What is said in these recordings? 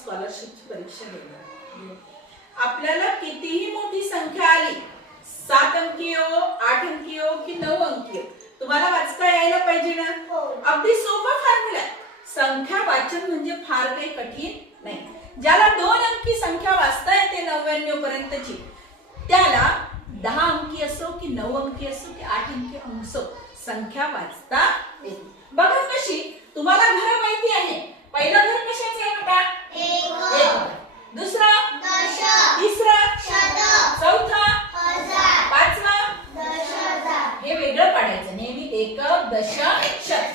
स्कॉलरशिपची परीक्षा देणार. आपल्याला कितीही मोठी संख्या आली, 7 अंकी हो, 8 अंकी हो की 9 अंकी हो, तुम्हाला वाचता यायला पाहिजे ना. अगदी सोपा फॉर्म्युला आहे. संख्या वाचन म्हणजे फार काही कठीण नाही. ज्याला 2 अंकी संख्या वाचता येते 99 पर्यंतची, त्याला 10 अंकी असो की 9 अंकी असो की 8 अंकी असो, संख्या वाचता येते. बघा कशी. तुम्हाला घर माहिती आहे. पहिलं घर कशाचं आहे बेटा? एक. दुसरा दश. तिसरा शत. चौथा हजार. पाचवा दशहजार. हे वेगळं काढायचं नेहमी. एक, दश, शत.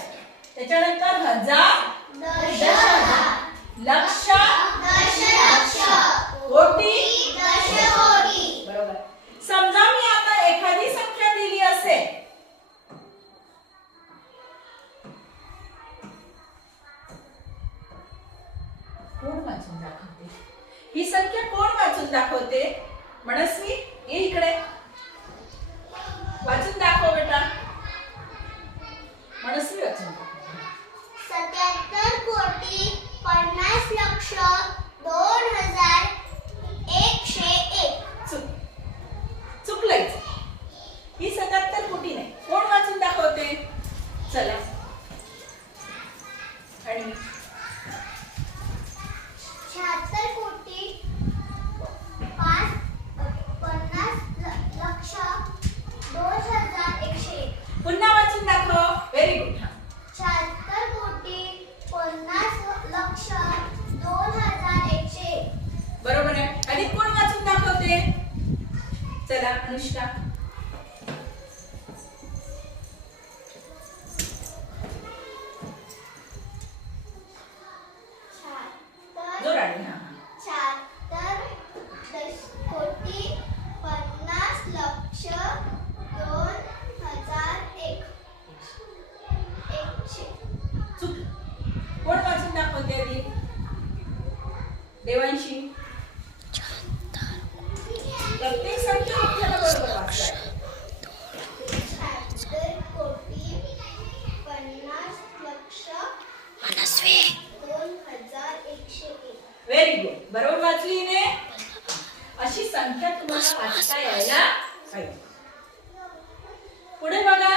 त्याच्यानंतर हजार, दशहजार. लक्ष, दशलक्ष. कोटी, दशकोटी. बरोबर. समजा मी आता एखादी संख्या दिली असेल, कोण वाचून दाखवते ही संख्या? कोण वाचून दाखवते? मनस्वी, ये इकडे. वाचून दाखव बेटा. मनस्वी वाचून दाखव. 77 कोटी 50 लक्ष 2101. चुकलंय. ही 77 कोटी नाही. कोण वाचून दाखवते? चला. आणि 76 कोटी 50 लक्ष 2101. पुन्हा वाचून दाखव. Very good. 76 कोटी 50 लक्ष 2101. बरोबर आहे. आणि कोण वाचून दाखवते? चला अनुष्का. जोराने. 76 कोटी 50 लक्ष 2001. चुक. कोण वाचून दाखवते आधी? देवांशी. प्रत्येक संख्या आपल्याला बरोबर वाचता. 76 कोटी 50 लक्ष 2101. Very good. बरोबर वाचली ने. अशी संख्या तुम्हाला वाचता यायला पाहिजे. पुढे बघा.